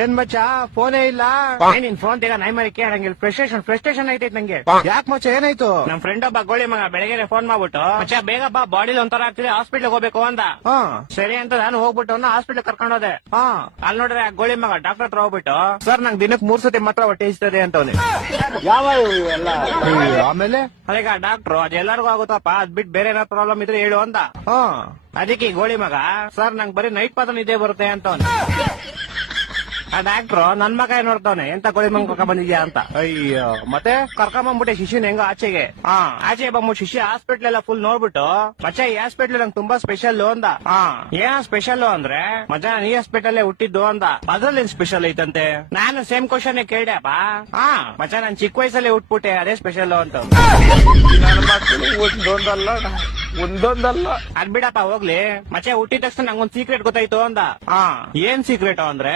ಏನ್ ಮಚ್ಚ ಫೋನೇ ಇಲ್ಲ. ನಿನ್ ಫೋನ್ ತೆಗ ನೈ ಮರಿ ಕೇಳಂಗಿಲ್ಲ. ಫ್ರಸ್ಟ್ರೇಷನ್ ಐತೈತ್ ನಂಗೆ. ಯಾಕೆ ಮಚ್ಚ ಏನಾಯ್ತು? ನಮ್ ಫ್ರೆಂಡ್ ಒಬ್ಬ ಗೋಳಿ ಮಗ ಬೆಳಗ್ಗೆ ಫೋನ್ ಮಾಡ್ಬಿಟ್ಟು ಮಚ್ಚ ಬೇಗ ಬಾ ಬಾಡಿಲಿ ಒಂಥರ ಆಗ್ತಿದೆ ಹಾಸ್ಪಿಟ್ಲ್ ಹೋಗ್ಬೇಕು ಅಂದ. ಸರಿ ಅಂತ ನಾನು ಹೋಗ್ಬಿಟ್ಟು ಹಾಸ್ಪಿಟ್ಲ್ ಕರ್ಕೊಂಡು ಹೋದೆ. ಅಲ್ಲಿ ನೋಡ್ರೆ ಆ ಗೋಳಿ ಮಗ ಡಾಕ್ಟರ್ ಹತ್ರ ಹೋಗ್ಬಿಟ್ಟು ಸರ್ ನಂಗೆ ದಿನಕ್ಕೆ 3 ಸತಿ ಮಾತ್ರ ಹೊಟ್ಟೆ ಇಸ್ತದೆ ಅಂತವನೆ. ಯಾವ ಎಲ್ಲ ಆಮೇಲೆ ಅದೀಗ ಡಾಕ್ಟ್ರು ಅದೆಲ್ಲರಿಗೂ ಆಗುತ್ತಪ್ಪ ಅದ್ ಬಿಟ್ಟು ಬೇರೆ ಏನಾದ್ರು ಪ್ರಾಬ್ಲಮ್ ಇದ್ರೆ ಹೇಳು ಅಂದ. ಅದಕ್ಕೆ ಈ ಗೋಳಿ ಮಗ ಸರ್ ನಂಗೆ ಬರೀ ನೈಟ್ ಮಾತ್ರ ನಿದ್ದೆ ಬರುತ್ತೆ ಅಂತವನೆ. ಆ ಡಾಕ್ಟ್ರು ನನ್ ಮಗ ನೋಡ್ತಾವನೆ ಎಂತ ಗೋಳಿ ಮಗ ಕರ್ಕೊಂಡ್ ಬಂದಿದ್ಯಾ ಅಂತ. ಅಯ್ಯೋ ಮತ್ತೆ ಕರ್ಕೊಂಬಂದ್ಬಿಟ್ಟೆ ಶಿಶುನ್ ಹೆಂಗ ಆಚೆಗೆ. ಆಚೆ ಬಂದ್ಬಿಟ್ಟು ಶಿಶು ಹಾಸ್ಪಿಟ್ಲ್ ಎಲ್ಲ ಫುಲ್ ನೋಡ್ಬಿಟ್ಟು ಮಚ್ಚ ಈ ಹಾಸ್ಪಿಟ್ಲ್ ನಂಗೆ ತುಂಬಾ ಸ್ಪೆಷಲ್ ಅಂದ. ಏನ ಸ್ಪೆಷಲ್ ಅಂದ್ರೆ ಮಜಾ ಈ ಹಾಸ್ಪಿಟಲ್ ಹುಟ್ಟಿದ್ದು ಅಂದ. ಅದ್ರಲ್ಲಿ ಸ್ಪೆಷಲ್ ಐತಂತೆ. ನಾನು ಸೇಮ್ ಕ್ವಶನ್ ಕೇಳ್ದೆಪ್ಪ. ಮಚ್ಚ ನಾನ್ ಚಿಕ್ಕ ವಯಸ್ಸಲ್ಲಿ ಹುಟ್ಬಿಟ್ಟೆ ಅದೇ ಸ್ಪೆಷಲ್ ಅಂತ. ಒಂದೊಂದಲ್ಲ ಅದ್ ಬಿಡಪ್ಪ ಹೋಗ್ಲಿ. ಮಚ್ಚ ಹುಟ್ಟಿದ ತಕ್ಷಣ ನಂಗೊಂದ್ ಸೀಕ್ರೆಟ್ ಗೊತ್ತಾಯ್ತು ಅಂದ. ಏನ್ ಸೀಕ್ರೆಟ್ ಅಂದ್ರೆ